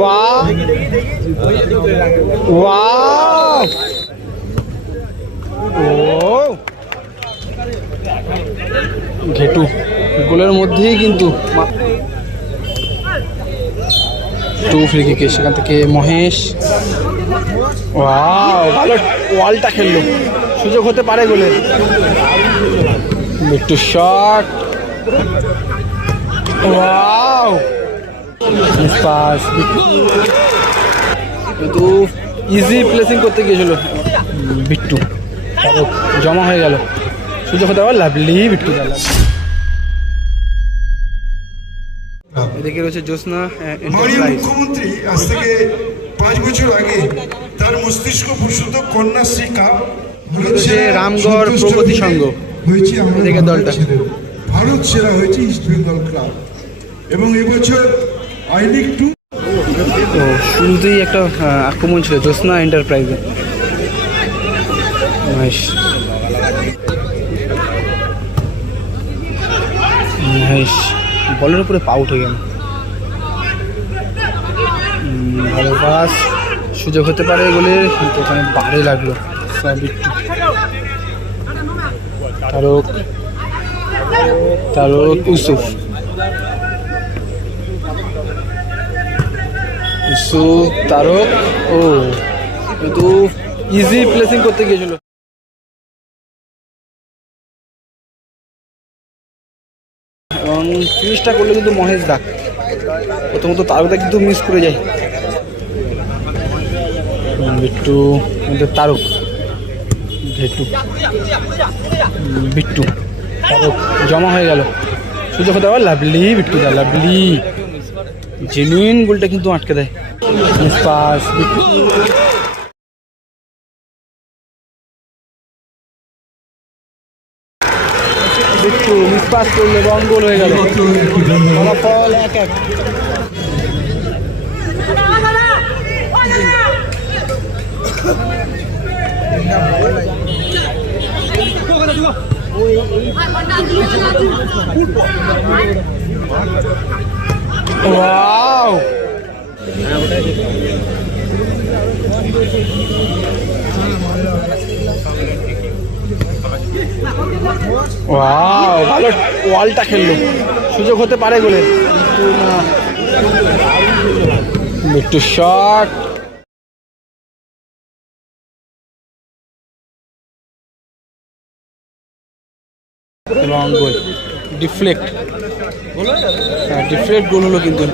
वाह वाह ঘেটু গোলের মধ্যেই কিন্তু টু ফ্রি কিকে সেখান থেকে মহেশ ওয়াও ভালো ওয়ালটা খেললো সুযোগ হতে পারে গোলের একটু শট ওয়াও পাস কিন্তু ইজি প্লেসিং করতে গিয়েছিল বিট্টু জমা হয়ে গেল সুযোগ হতে পারে লাভলি বিট্টু গেল এদিকে রয়েছে জ্যোৎস্না মুখ্যমন্ত্রী আজ থেকে 5 বছর আগে তার মস্তিষ্ক প্রসূত কন্যাশ্রী কাপ রামগড় প্রগতি সংঘ হয়েছে এদিকে দলটা ভারত সেরা হয়েছে ইস্ট বেঙ্গল ক্লাব এবং এবছর আই লিগ 2 শুরুতেই একটা আক্রমণ ছিল জ্যোৎস্না এন্টারপ্রাইজে মহেশ মহেশ বলের উপরে পা উঠে গেল ভালো পাস সুযোগ হতে পারে গোলের কিন্তু ওখানে বাড়ে লাগলো তারক তারক ইউসুফ ইউসুফ তারক ও কিন্তু ইজি প্লেসিং করতে গিয়েছিল এবং ফিনিশটা করলে কিন্তু মহেশ দা প্রথমত তারকটা কিন্তু মিস করে যায় বিট্টু তারক ঘেটু বিট্টু তারক জমা হয়ে গেল সুযোগ হতে পারে লাভলি বিট্টু দা লাভলি জেনুইন গোলটা কিন্তু আটকে দেয় pass Bittu Bittu miss pass করলে এবং গোল হয়ে গেল ফলাফল 1-1 ওয়াও ওয়াও ভালো ওয়ালটা খেললো সুযোগ হতে পারে গোলের কিন্তু না একটু শট এবং গোল ডিফ্লেক্ট ডিফ্লেক্ট গোল হলো কিন্তু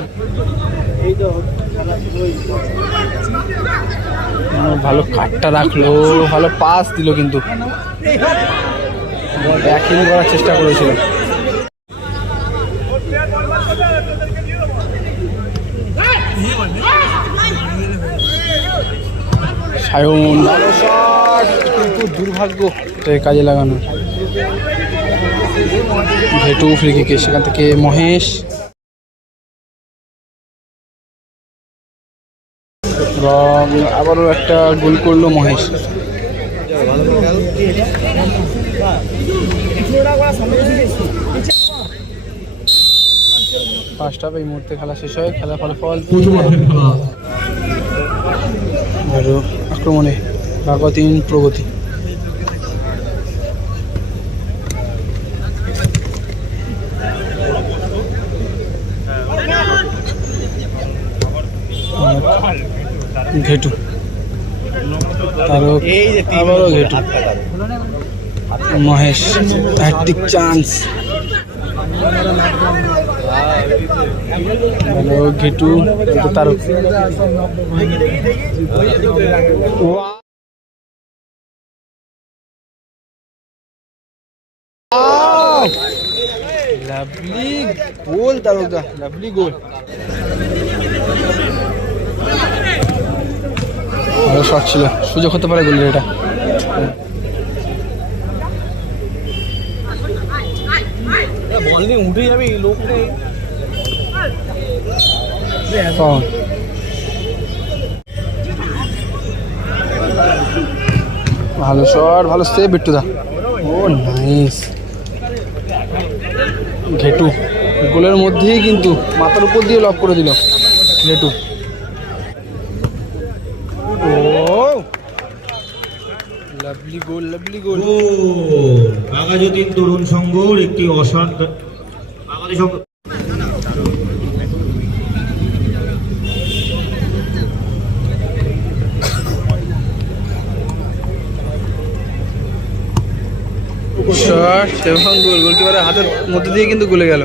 ভালো কাটটা রাখলো ভালো পাস দিল কিন্তু ব্যাকিং করার চেষ্টা করেছিল সায়ন ভালো শট কিন্তু দুর্ভাগ্য কাজে লাগানো ঘেটু ফ্রি কিকে সেখান থেকে মহেশ এবং আবারও একটা গোল করলো মহেশ ফার্স্ট হাফ এই মুহূর্তে খেলা শেষ হয় খেলা ফলাফল আরো আক্রমণে ভাগতিন প্রগতি ঘেটু তারক আবারও ঘেটু মহেশ হ্যাট্রিক চান্স ভালো ঘেটু তারক লাভলি গোল তারকদা লাভলি গোল ভালো শট ছিল সুযোগ হতে পারে গোলের এটা বল নিয়ে উঠে যাবে লোক নেই ভালো শট ভালো সেভ বিট্টু দা ও নাইস ঘেটু গোলের মধ্যেই কিন্তু মাথার উপর দিয়ে লক করে দিল লেটু। ও lovely goal, lovely goal. Baghajatin তরুণ সংঘর একটি অসাধারণ বাঙালি সংঘ শট এবং গোল, গোলকিপারের হাতের মধ্যে দিয়ে কিন্তু গোলে গেল।